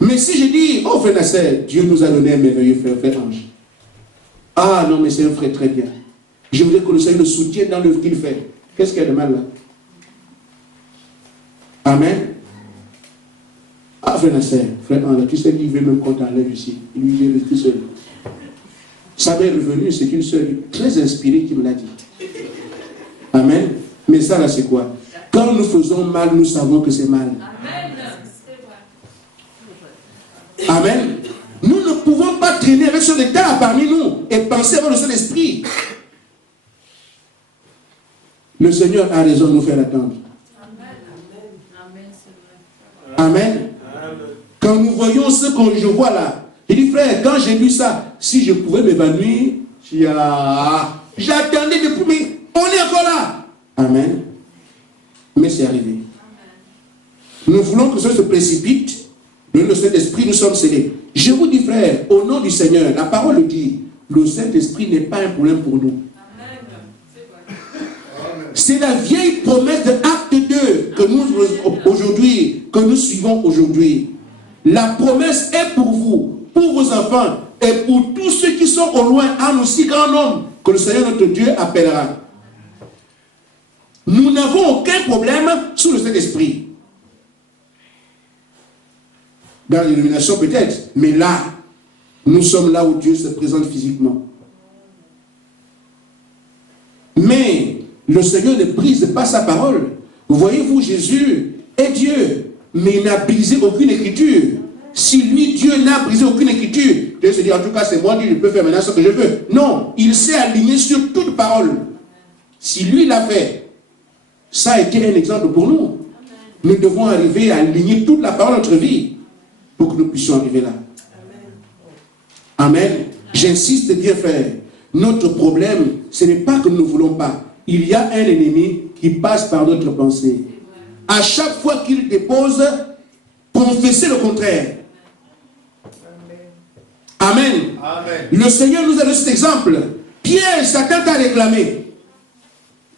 Mais si je dis, oh frère Nasser, Dieu nous a donné un merveilleux frère Ange. Ah non, mais c'est un frère très bien. Je voudrais que le Seigneur le soutienne dans l'œuvre qu'il fait. Qu'est-ce qu'il y a de mal là? Amen. Ah, frère Nasser, frère Ange, tu sais qu'il veut même qu'on t'enlève ici. Lui, il est resté seul. Ça m'est revenu, c'est une sœur très inspirée qui me l'a dit. Amen. Mais ça là, c'est quoi? Quand nous faisons mal, nous savons que c'est mal. Amen. Nous ne pouvons pas traîner avec ce détail parmi nous et penser avoir le seul esprit. Le Seigneur a raison de nous faire attendre. Amen. Quand nous voyons ce que je vois là, je dis frère, quand j'ai lu ça, si je pouvais m'évanouir, j'attendais depuis, mais on est encore là. Amen. Mais c'est arrivé. Nous voulons que ça se précipite. Le Saint-Esprit, nous sommes scellés. Je vous dis frère, au nom du Seigneur, la parole le dit, le Saint-Esprit n'est pas un problème pour nous. C'est la vieille promesse de Acte 2 que nous aujourd'hui, que nous suivons aujourd'hui. La promesse est pour vous, pour vos enfants et pour tous ceux qui sont au loin, en aussi grand nombre que le Seigneur notre Dieu appellera. Nous n'avons aucun problème sous le Saint-Esprit. Dans l'illumination peut-être, mais là, nous sommes là où Dieu se présente physiquement. Mais le Seigneur ne brise pas sa parole. Voyez-vous, Jésus est Dieu, mais il n'a brisé aucune écriture. Si lui, Dieu, n'a brisé aucune écriture, Dieu se dit, en tout cas, c'est moi, Dieu, je peux faire maintenant ce que je veux. Non, il s'est aligné sur toute parole. Si lui l'a fait, ça a été un exemple pour nous. Nous devons arriver à aligner toute la parole de notre vie pour que nous puissions arriver là. Amen. J'insiste bien, frère. Notre problème, ce n'est pas que nous ne voulons pas. Il y a un ennemi qui passe par notre pensée. À chaque fois qu'il dépose, confessez le contraire. Amen. Amen. Le Seigneur nous a donné cet exemple. Pierre, Satan t'a réclamé.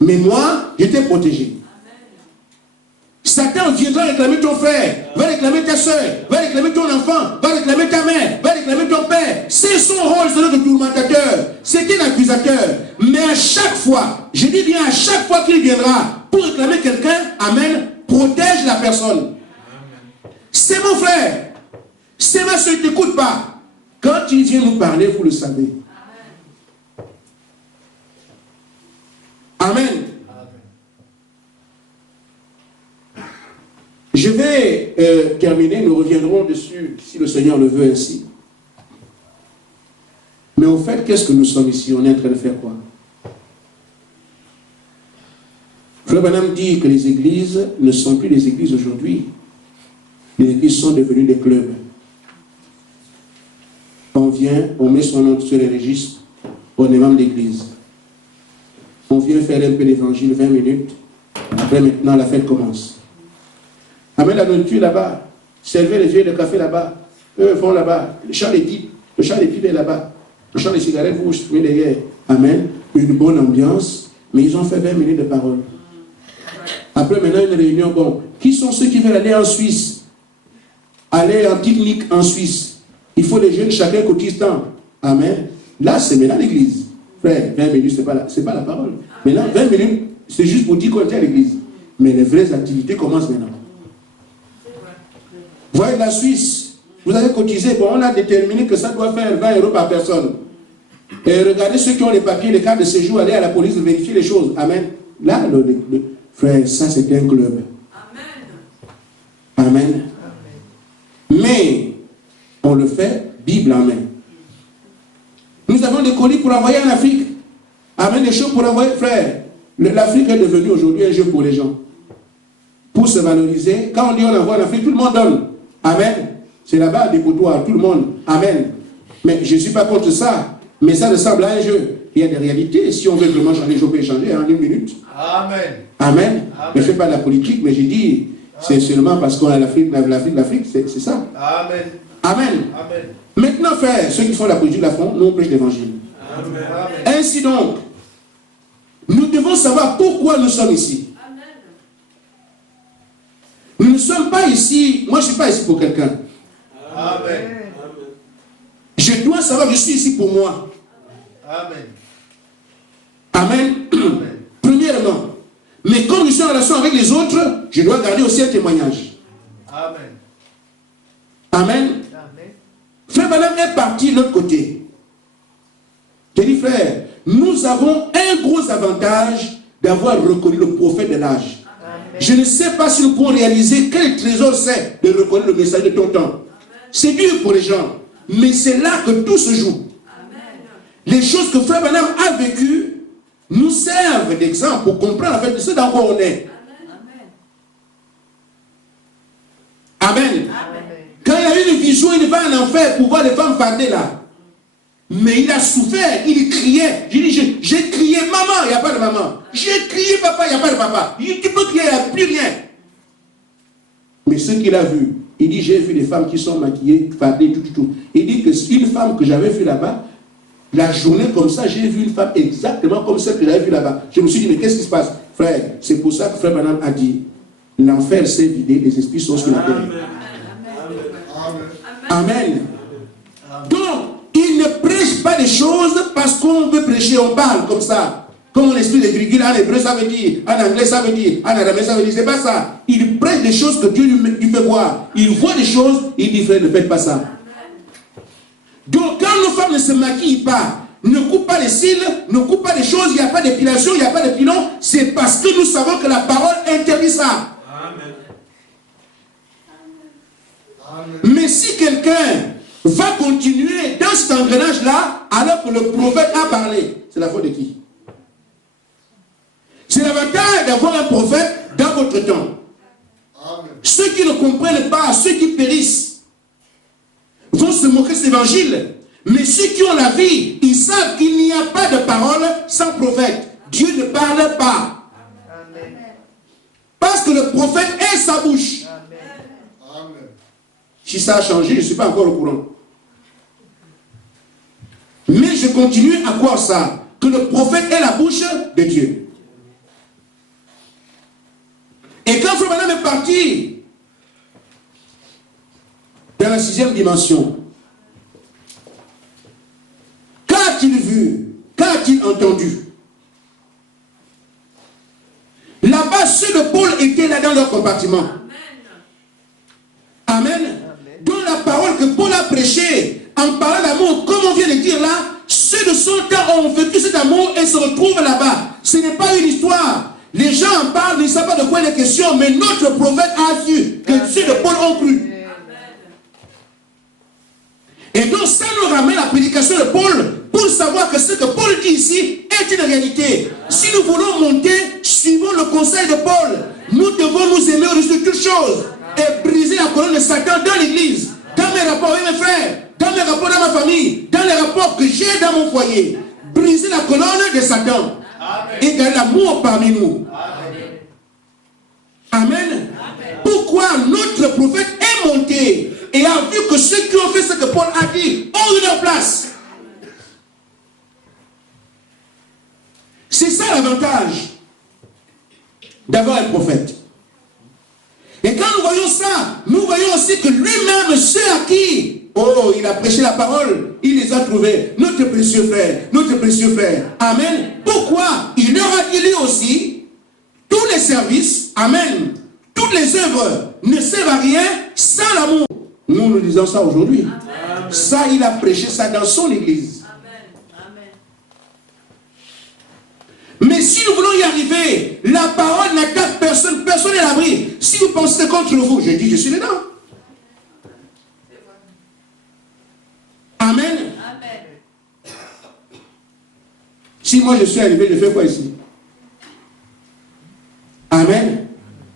Mais moi, j'étais protégé. Satan viendra réclamer ton frère, va réclamer ta soeur, va réclamer ton enfant, va réclamer ta mère, va réclamer ton père. C'est son rôle, c'est notre tourmentateur. C'est un accusateur. Mais à chaque fois, je dis bien à chaque fois qu'il viendra pour réclamer quelqu'un, amen, protège la personne. C'est mon frère. C'est ma soeur, ne t'écoute pas. Quand il vient nous parler, vous le savez. Amen. Je vais terminer, nous reviendrons dessus si le Seigneur le veut ainsi. Mais au fait, qu'est-ce que nous sommes ici? On est en train de faire quoi? Frère Branham dit que les églises ne sont plus des églises aujourd'hui. Les églises sont devenues des clubs. On vient, on met son nom sur les registres, on est membre d'église. On vient faire un peu d'évangile, 20 minutes. Après, maintenant, la fête commence. Amène la nourriture là-bas. Servez les vieux de café là-bas. Eux vont là-bas. Le champ des pipes. Le champ des pipes est là-bas. Le champ des cigarettes, vous fumez derrière. Amen. Une bonne ambiance. Mais ils ont fait 20 minutes de parole. Après, maintenant, une réunion. Bon, qui sont ceux qui veulent aller en Suisse? Aller en pique-nique en Suisse. Il faut les jeunes, chacun cotise tant. Amen. Là, c'est maintenant l'église. Frère, 20 minutes, c'est pas la parole. Maintenant, 20 minutes, c'est juste pour dire qu'on est à l'église. Mais les vraies activités commencent maintenant. Vous voyez la Suisse, vous avez cotisé, bon, on a déterminé que ça doit faire 20 € par personne. Et regardez ceux qui ont les papiers, les cartes de séjour, aller à la police, vérifier les choses. Amen. Là, frère, ça c'est un club. Amen. Amen. Mais, on le fait, Bible en main. Nous avons des colis pour envoyer en Afrique. Amen, des choses pour envoyer, frère. L'Afrique est devenue aujourd'hui un jeu pour les gens. Pour se valoriser, quand on dit on envoie en Afrique, tout le monde donne. Amen. C'est là-bas des potoirs, tout le monde. Amen. Mais je ne suis pas contre ça. Mais ça ressemble à un jeu. Il y a des réalités. Si on veut vraiment changer, je peux changer en une minute. Amen. Amen. Je ne fais pas de la politique, mais j'ai dit, c'est seulement parce qu'on a l'Afrique, c'est ça. Amen. Amen. Amen. Maintenant, frère, ceux qui font la politique la font, nous on prêche l'évangile. Ainsi donc, nous devons savoir pourquoi nous sommes ici. Nous ne sommes pas ici, moi je ne suis pas ici pour quelqu'un. Amen. Je dois savoir que je suis ici pour moi. Amen. Amen. Amen. Premièrement. Mais comme je suis en relation avec les autres, je dois garder aussi un témoignage. Amen. Amen. Frère Branham est parti de l'autre côté. Je dis, frère, nous avons un gros avantage d'avoir reconnu le prophète de l'âge. Je ne sais pas si nous pouvons réaliser quel trésor c'est de reconnaître le message de ton temps. C'est dur pour les gens, mais c'est là que tout se joue. Amen. Les choses que Frère Branham a vécues nous servent d'exemple pour comprendre en fait ce dans quoi on est. Amen. Amen. Quand il a eu une vision, il va en enfer pour voir les femmes fardées là. Mais il a souffert, il criait. J'ai crié maman, il n'y a pas de maman. J'ai crié papa, il n'y a pas de papa. Tu peux crier, il n'y a plus rien. Mais ce qu'il a vu, il dit j'ai vu des femmes qui sont maquillées, fardées, tout. Il dit que une femme que j'avais vue là-bas, la journée comme ça, j'ai vu une femme exactement comme celle que j'avais vue là-bas. Je me suis dit mais qu'est-ce qui se passe? Frère, c'est pour ça que Frère Branham a dit l'enfer s'est vidé, les esprits sont sur la terre. Amen. Donc, il ne prêche pas des choses parce qu'on veut prêcher, on parle comme ça. Comme on explique les virgules, en hébreu ça veut dire, en anglais ça veut dire, en arabe ça veut dire, c'est pas ça. Il prêche des choses que Dieu lui fait voir. Il voit des choses, il dit, frère, ne faites pas ça. Donc, quand nos femmes ne se maquillent pas, ne coupent pas les cils, ne coupent pas les choses, il n'y a pas d'épilation, il n'y a pas de pilon, c'est parce que nous savons que la parole interdit ça. Mais si quelqu'un va continuer dans cet engrenage-là, alors que le prophète a parlé, c'est la faute de qui? C'est l'avantage d'avoir un prophète dans votre temps. Amen. Ceux qui ne comprennent pas, ceux qui périssent, vont se moquer de cet évangile. Mais ceux qui ont la vie, ils savent qu'il n'y a pas de parole sans prophète. Dieu ne parle pas. Amen. Parce que le prophète est sa bouche. Amen. Si ça a changé, je ne suis pas encore au courant. Mais je continue à croire ça, que le prophète est la bouche de Dieu. Et quand Frère Branham est parti dans la 6e dimension, qu'a-t-il vu? Qu'a-t-il entendu? Là-bas, ceux de Paul étaient là dans leur compartiment. Amen. Dans la parole que Paul a prêchée, en parlant d'amour, comme on vient de dire là, ceux de son temps ont vécu cet amour et se retrouvent là-bas. Ce n'est pas une histoire. Les gens en parlent, ils ne savent pas de quoi il est question, mais notre prophète a su que ceux de Paul ont cru. Et donc ça nous ramène à la prédication de Paul pour savoir que ce que Paul dit ici est une réalité. Si nous voulons monter, suivons le conseil de Paul. Nous devons nous aimer au-dessus de toutes choses et briser la colonne de Satan dans l'église, dans mes rapports avec mes frères, dans mes rapports dans ma famille, dans les rapports que j'ai dans mon foyer. Briser la colonne de Satan. Amen. Et garder l'amour parmi nous. Amen. Amen. Pourquoi notre prophète est monté et a vu que ceux qui ont fait ce que Paul a dit ont eu leur place. C'est ça l'avantage d'avoir un prophète. Et quand nous voyons ça, nous voyons aussi que lui-même, ceux à qui, oh, il a prêché la parole, il les a trouvés. Notre précieux frère, notre précieux frère. Amen. Pourquoi? Il leur a dit lui aussi, tous les services, amen, toutes les œuvres ne servent à rien sans l'amour. Nous, nous disons ça aujourd'hui. Ça, il a prêché ça dans son église. Mais si nous voulons y arriver, la parole n'attaque personne, personne n'est à l'abri. Si vous pensez contre vous, je dis, je suis dedans. Amen. Amen. Si moi je suis arrivé, je fais quoi ici? Amen.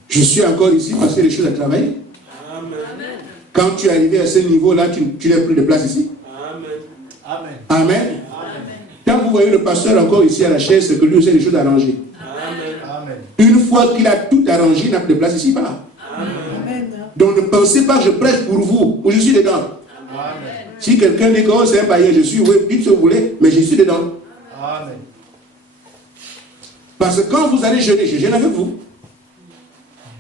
Je suis encore ici parce qu'il y a des choses à travailler. Amen. Quand tu es arrivé à ce niveau-là, tu n'as plus de place ici. Amen. Amen. Amen. Quand vous voyez le pasteur encore ici à la chaise, c'est que lui aussi a des choses à arranger. Amen. Une fois qu'il a tout arrangé, il n'a plus de place ici, pas. Amen. Donc ne pensez pas que je prêche pour vous, ou je suis dedans. Amen. Si quelqu'un dit que oh, c'est un païen, je suis, oui, dites ce que vous voulez, mais je suis dedans. Amen. Parce que quand vous allez jeûner, je jeûne avec vous.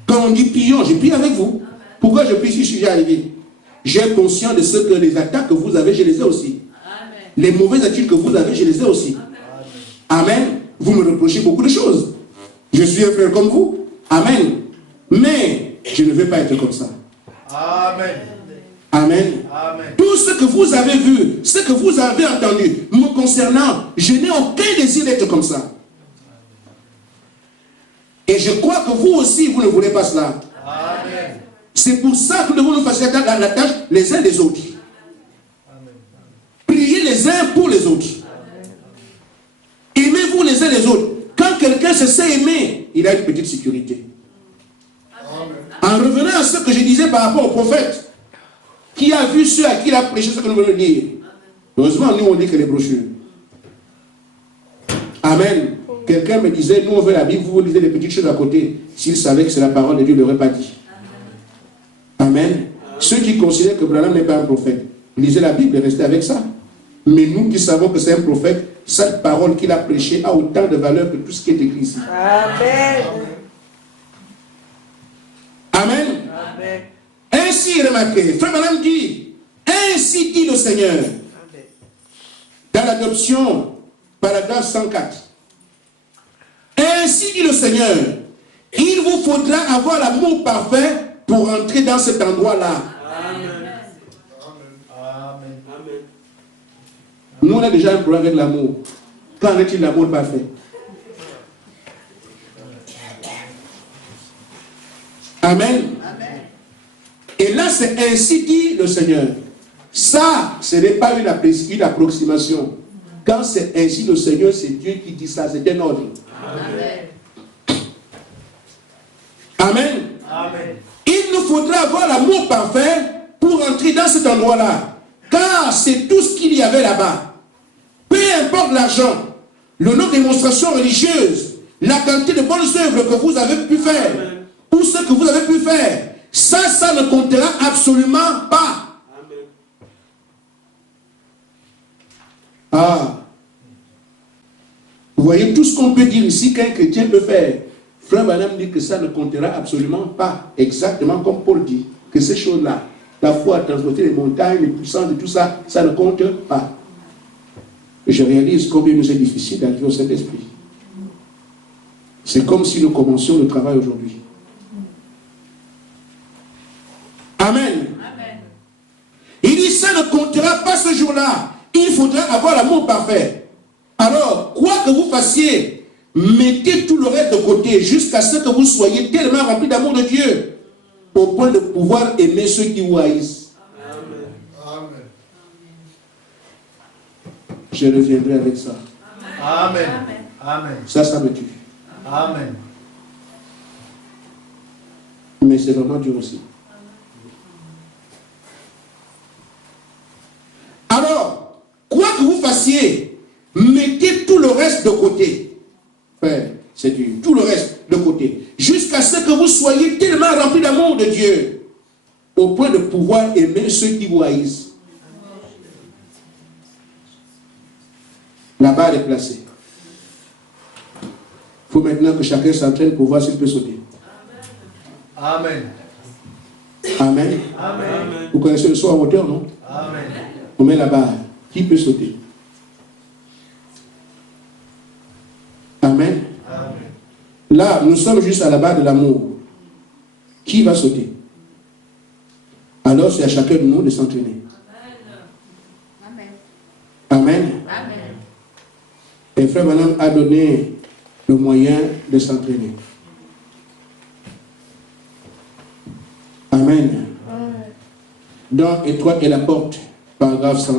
Quand on dit prions, je prie avec vous. Pourquoi je prie si je suis déjà arrivé? J'ai conscience de ce que les attaques que vous avez, je les ai aussi. Les mauvaises attitudes que vous avez, je les ai aussi. Amen. Vous me reprochez beaucoup de choses. Je suis un frère comme vous. Amen. Mais je ne vais pas être comme ça. Amen. Amen. Amen. Tout ce que vous avez vu, ce que vous avez entendu, me concernant, je n'ai aucun désir d'être comme ça. Et je crois que vous aussi, vous ne voulez pas cela. Amen. C'est pour ça que nous devons nous faciliter la tâche les uns des autres. Priez les uns pour les autres. Aimez-vous les uns les autres. Quand quelqu'un se sait aimer, il a une petite sécurité. En revenant à ce que je disais par rapport au prophète, qui a vu ceux à qui il a prêché ce que nous venons de dire. Heureusement, nous on dit que les brochures. Amen. Quelqu'un me disait, nous on veut la Bible, vous lisez les petites choses à côté. S'il savait que c'est la parole de Dieu, il ne l'aurait pas dit. Amen. Ceux qui considèrent que Branham n'est pas un prophète, lisez la Bible et restez avec ça. Mais nous qui savons que c'est un prophète, cette parole qu'il a prêchée a autant de valeur que tout ce qui est écrit ici. Amen. Amen. Amen. Ainsi, remarquez, Frère Branham dit, ainsi dit le Seigneur. Amen. Dans l'adoption, paragraphe 104. Ainsi dit le Seigneur, il vous faudra avoir l'amour parfait pour entrer dans cet endroit-là. Amen. Amen. Nous, on a déjà un problème avec l'amour. Qu'en est-il l'amour parfait? Amen. Amen. Et là, c'est ainsi dit le Seigneur. Ça, ce n'est pas une approximation. Quand c'est ainsi le Seigneur, c'est Dieu qui dit ça, c'est un ordre. Amen. Amen. Amen. Il nous faudra avoir l'amour parfait pour entrer dans cet endroit-là. car c'est tout ce qu'il y avait là-bas. Peu importe l'argent, le nombre de démonstrations religieuses, la quantité de bonnes œuvres que vous avez pu faire, ou ce que vous avez pu faire, ça ne comptera absolument pas. Ah, vous voyez tout ce qu'on peut dire ici qu'un chrétien peut faire. Frère Branham dit que ça ne comptera absolument pas, exactement comme Paul dit, que ces choses-là, la foi à transporter les montagnes, les puissances et tout ça, ça ne compte pas. Et je réalise combien nous est difficile d'arriver au Saint-Esprit. C'est comme si nous commencions le travail aujourd'hui. Amen. Amen. Il dit ça ne comptera pas ce jour-là. Il faudra avoir l'amour parfait. Alors, quoi que vous fassiez, mettez tout le reste de côté jusqu'à ce que vous soyez tellement remplis d'amour de Dieu au point de pouvoir aimer ceux qui vous haïssent. Amen. Je reviendrai avec ça. Amen. Amen. Ça me tue. Amen. Mais c'est vraiment dur aussi. Alors, quoi que vous fassiez, mettez tout le reste de côté. Frère, c'est dur. Tout le reste de côté. Jusqu'à ce que vous soyez tellement remplis d'amour de Dieu, au point de pouvoir aimer ceux qui vous haïssent. La barre est placée. Il faut maintenant que chacun s'entraîne pour voir s'il peut sauter. Amen. Amen. Amen. Vous connaissez le saut en hauteur, non? Amen. On met la barre. Qui peut sauter? Amen. Amen. Là, nous sommes juste à la barre de l'amour. Qui va sauter? Alors, c'est à chacun de nous de s'entraîner. Amen. Amen. Amen. Et Frère Branham a donné le moyen de s'entraîner. Amen. Dans Étroite est la porte, paragraphe 101.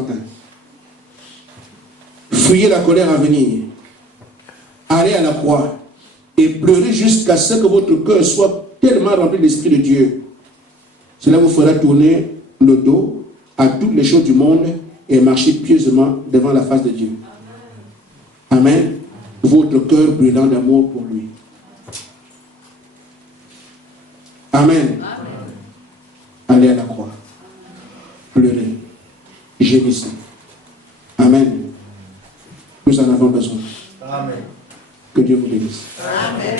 Fuyez la colère à venir. Allez à la croix et pleurez jusqu'à ce que votre cœur soit tellement rempli de l'Esprit de Dieu. Cela vous fera tourner le dos à toutes les choses du monde et marcher pieusement devant la face de Dieu. Amen. Votre cœur brûlant d'amour pour lui. Amen. Allez à la croix. Pleurez. Gémissez. Amen. Nous en avons besoin. Amen. Que Dieu vous bénisse. Amen.